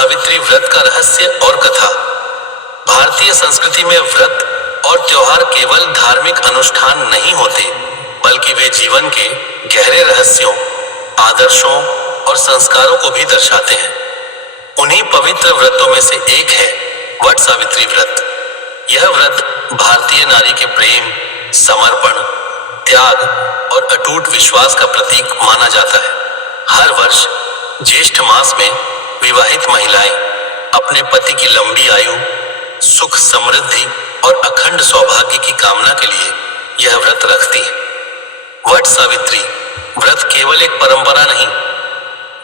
सावित्री व्रत का रहस्य और कथा। भारतीय संस्कृति में व्रत और त्योहार केवल धार्मिक अनुष्ठान नहीं होते, बल्कि वे जीवन के गहरे रहस्यों, आदर्शों और संस्कारों को भी दर्शाते हैं। उन्हीं पवित्र व्रतों में से एक है वट सावित्री व्रत। यह व्रत भारतीय नारी के प्रेम, समर्पण, त्याग और अटूट विश्वास का प्रतीक माना जाता है। हर वर्ष ज्येष्ठ मास में विवाहित महिलाएं अपने पति की लंबी आयु, सुख, समृद्धि और अखंड सौभाग्य की कामना के लिए यह व्रत रखती है। वट सावित्री व्रत केवल एक परंपरा नहीं,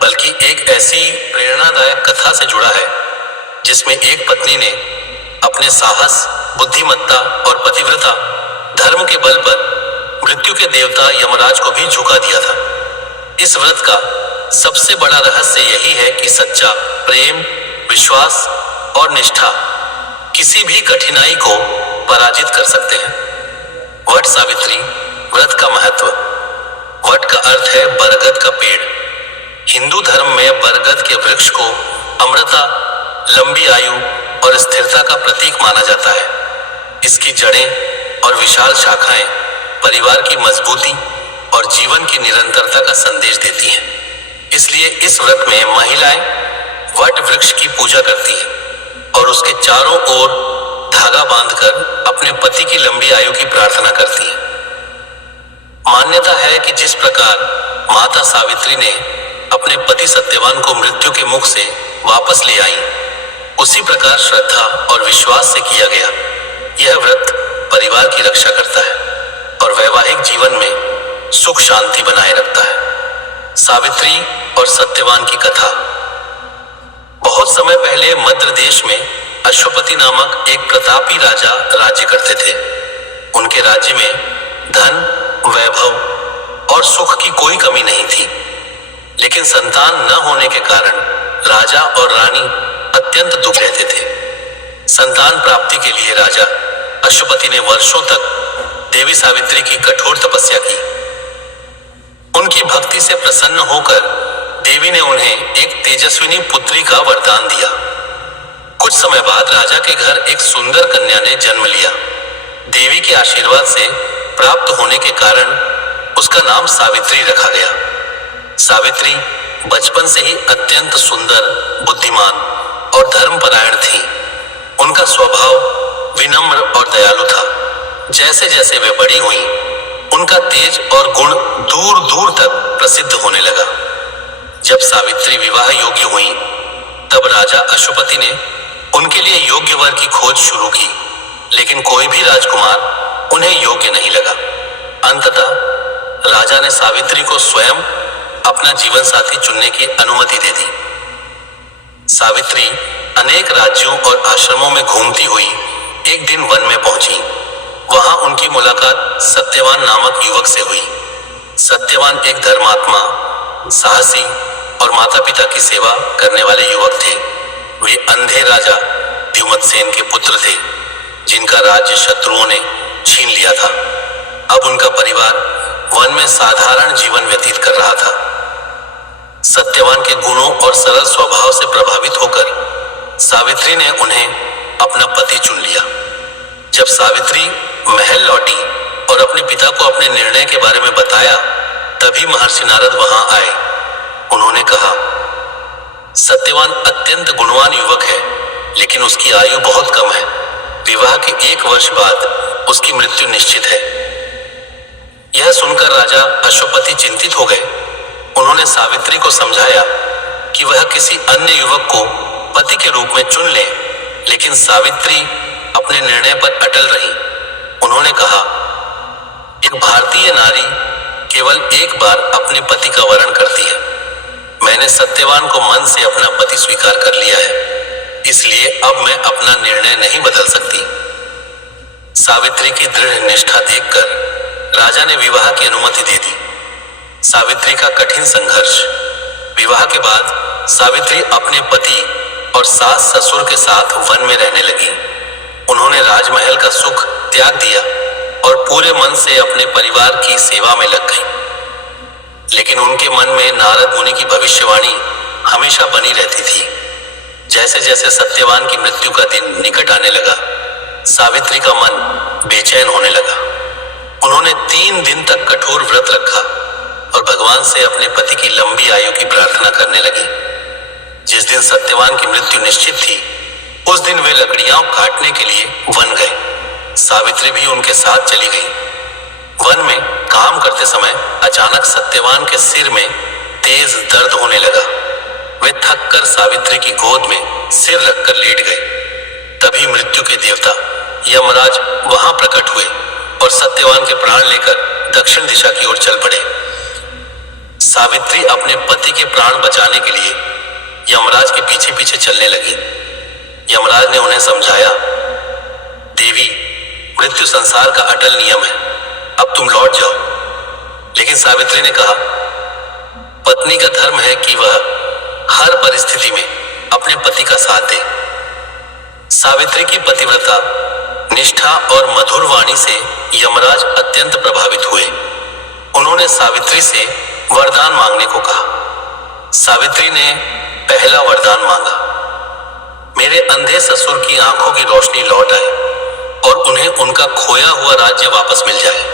बल्कि एक ऐसी प्रेरणादायक कथा से जुड़ा है जिसमें एक पत्नी ने अपने साहस, बुद्धिमत्ता और पतिव्रता धर्म के बल पर मृत्यु के देवता यमराज को भी झुका दिया था। इस व्रत का सबसे बड़ा रहस्य यही है कि सच्चा प्रेम, विश्वास और निष्ठा किसी भी कठिनाई को पराजित कर सकते हैं। वट सावित्री व्रत का महत्व। वट का अर्थ है बरगद का पेड़। हिंदू धर्म में बरगद के वृक्ष को अमरता, लंबी आयु और स्थिरता का प्रतीक माना जाता है। इसकी जड़ें और विशाल शाखाएं परिवार की मजबूती और जीवन की निरंतरता का संदेश देती हैं। इसलिए इस व्रत में महिलाएं वट वृक्ष की पूजा करती हैं और उसके चारों ओर धागा बांधकर अपने पति की लंबी आयु की प्रार्थना करती हैं। मान्यता है कि जिस प्रकार माता सावित्री ने अपने पति सत्यवान को मृत्यु के मुख से वापस ले आई, उसी प्रकार श्रद्धा और विश्वास से किया गया यह व्रत परिवार की रक्षा करता है और वैवाहिक जीवन में सुख शांति बनाए रखता है। सावित्री और सत्यवान की कथा। बहुत समय पहले मध्य देश में अश्वपति नामक एक प्रतापी राजा राज्य करते थे। उनके राज्य में धन, वैभव और सुख की कोई कमी नहीं थी, लेकिन संतान न होने के कारण राजा और रानी अत्यंत दुख रहते थे। संतान प्राप्ति के लिए राजा अश्वपति ने वर्षों तक देवी सावित्री की कठोर तपस्या की। उनकी भक्ति से प्रसन्न होकर देवी ने उन्हें एक तेजस्विनी पुत्री का वरदान दिया। कुछ समय बाद राजा के घर एक सुंदर कन्या ने जन्म लिया। देवी के आशीर्वाद से प्राप्त होने के कारण उसका नाम सावित्री रखा गया। सावित्री बचपन से ही अत्यंत सुंदर, बुद्धिमान और धर्मपरायण थी। उनका स्वभाव विनम्र और दयालु था। जैसे जैसे वे बड़ी हुईं, उनका तेज और गुण दूर दूर तक प्रसिद्ध होने लगा। जब सावित्री विवाह योग्य हुई, तब राजा अश्वपति ने उनके लिए योग्य वर की खोज शुरू की, लेकिन कोई भी राजकुमार उन्हें योग्य नहीं लगा। अंततः राजा ने सावित्री को स्वयं अपना जीवन साथी चुनने की अनुमति दे दी। सावित्री अनेक राज्यों और आश्रमों में घूमती हुई एक दिन वन में पहुंची। वहां उनकी मुलाकात सत्यवान नामक युवक से हुई। सत्यवान एक धर्मात्मा, साहसी और माता पिता की सेवा करने वाले युवक थे। वे अंधे राजा द्युमत्सेन के पुत्र थे, जिनका राज्य शत्रुओं ने छीन लिया था। अब उनका परिवार वन में साधारण जीवन व्यतीत कर रहा था। सत्यवान के गुणों और सरल स्वभाव से प्रभावित होकर सावित्री ने उन्हें अपना पति चुन लिया। जब सावित्री महल लौटी और अपने पिता को अपने निर्णय के बारे में बताया, तभी महर्षि नारद वहां आए। उन्होंने कहा, सत्यवान अत्यंत गुणवान युवक है, लेकिन उसकी आयु बहुत कम है। विवाह के 1 वर्ष बाद उसकी मृत्यु निश्चित है। यह सुनकर राजा अश्वपति चिंतित हो गए। उन्होंने सावित्री को समझाया कि वह किसी अन्य युवक को पति के रूप में चुन ले, लेकिन सावित्री अपने निर्णय पर अटल रही। उन्होंने कहा, एक भारतीय नारी केवल एक बार अपने पति का वरण करती है। मैंने सत्यवान को मन से अपना पति स्वीकार कर लिया है, इसलिए अब मैं अपना निर्णय नहीं बदल सकती। सावित्री की दृढ़ निष्ठा देखकर राजा ने विवाह की अनुमति दे दी। सावित्री का कठिन संघर्ष। विवाह के बाद सावित्री अपने पति और सास ससुर के साथ वन में रहने लगी। उन्होंने राजमहल का सुख त्याग दिया और पूरे मन से अपने परिवार की सेवा में लग गई। लेकिन उनके मन में नारद मुनि की भविष्यवाणी हमेशा बनी रहती थी। जैसे जैसे सत्यवान की मृत्यु का दिन निकट आने लगा, सावित्री का मन बेचैन होने लगा। उन्होंने 3 दिन तक कठोर व्रत रखा और भगवान से अपने पति की लंबी आयु की प्रार्थना करने लगी। जिस दिन सत्यवान की मृत्यु निश्चित थी, उस दिन वे लकड़ियां काटने के लिए वन गए। सावित्री भी उनके साथ चली गई। वन में काम करते समय अचानक सत्यवान के सिर में तेज दर्द होने लगा। वे थक कर सावित्री की गोद में सिर रखकर लेट गए। तभी मृत्यु के देवता यमराज वहां प्रकट हुए और सत्यवान के प्राण लेकर दक्षिण दिशा की ओर चल पड़े। सावित्री अपने पति के प्राण बचाने के लिए यमराज के पीछे पीछे चलने लगी। यमराज ने उन्हें समझाया, देवी, मृत्यु संसार का अटल नियम है, अब तुम लौट जाओ। लेकिन सावित्री ने कहा, पत्नी का धर्म है कि वह हर परिस्थिति में अपने पति का साथ दे। सावित्री की पतिव्रता, निष्ठा और मधुर वाणी से यमराज अत्यंत प्रभावित हुए। उन्होंने सावित्री से वरदान मांगने को कहा। सावित्री ने पहला वरदान मांगा, मेरे अंधे ससुर की आंखों की रोशनी लौट आए और उन्हें उनका खोया हुआ राज्य वापस मिल जाए।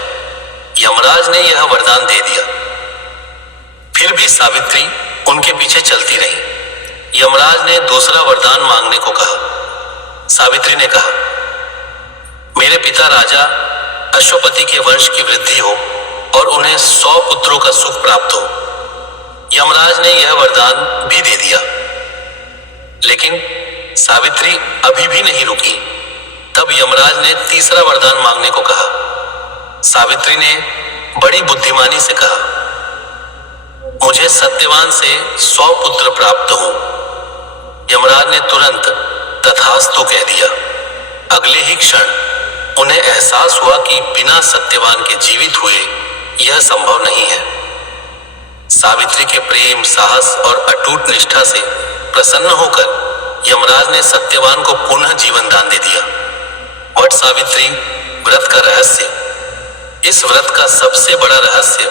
यमराज ने यह वरदान दे दिया। फिर भी सावित्री उनके पीछे चलती रही। यमराज ने दूसरा वरदान मांगने को कहा। सावित्री ने कहा, मेरे पिता राजा अश्वपति के वंश की वृद्धि हो और उन्हें 100 पुत्रों का सुख प्राप्त हो। यमराज ने यह वरदान भी दे दिया। लेकिन सावित्री अभी भी नहीं रुकी। तब यमराज ने तीसरा वरदान मांगने को कहा। सावित्री ने बड़ी बुद्धिमानी से कहा, मुझे सत्यवान से 100 पुत्र प्राप्त हो। यमराज ने तुरंत तथास्तु कह दिया। अगले ही क्षण उन्हें एहसास हुआ कि बिना सत्यवान के जीवित हुए यह संभव नहीं है। सावित्री के प्रेम, साहस और अटूट निष्ठा से प्रसन्न होकर यमराज ने सत्यवान को पुनः जीवन दान दे दिया। वट सावित्री व्रत का रहस्य। इस व्रत का सबसे बड़ा रहस्य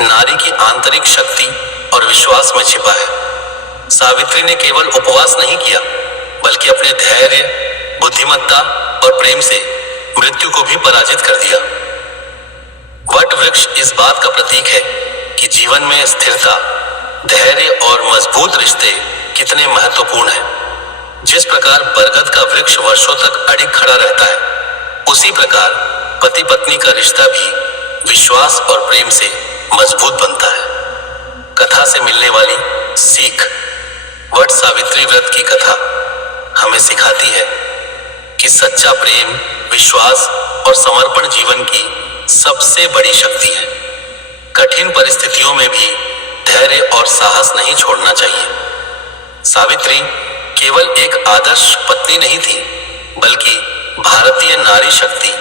नारी की आंतरिक शक्ति और विश्वास में छिपा है। सावित्री ने केवल उपवास नहीं किया, बल्कि अपने धैर्य, बुद्धिमत्ता और प्रेम से मृत्यु को भी पराजित कर दिया। वट वृक्ष इस बात का प्रतीक है कि जीवन में स्थिरता, धैर्य और मजबूत रिश्ते कितने महत्वपूर्ण हैं। जिस प्रकार बरगद का वृक्ष वर्षों तक अडिग खड़ा रहता है, उसी प्रकार पति पत्नी का रिश्ता भी विश्वास और प्रेम से मजबूत बनता है। कथा से मिलने वाली सीख। वट सावित्री व्रत की कथा हमें सिखाती है कि सच्चा प्रेम, विश्वास और समर्पण जीवन की सबसे बड़ी शक्ति है। कठिन परिस्थितियों में भी धैर्य और साहस नहीं छोड़ना चाहिए। सावित्री केवल एक आदर्श पत्नी नहीं थी, बल्कि भारतीय नारी शक्ति,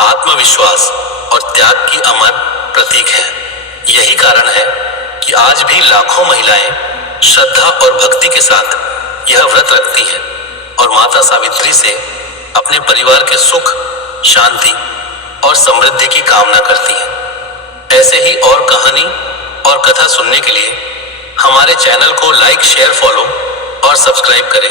आत्मविश्वास और त्याग की अमर प्रतीक है। यही कारण है कि आज भी लाखों महिलाएं श्रद्धा और भक्ति के साथ यह व्रत रखती हैं और माता सावित्री से अपने परिवार के सुख, शांति और समृद्धि की कामना करती हैं। ऐसे ही और कहानी और कथा सुनने के लिए हमारे चैनल को लाइक, शेयर, फॉलो और सब्सक्राइब करें।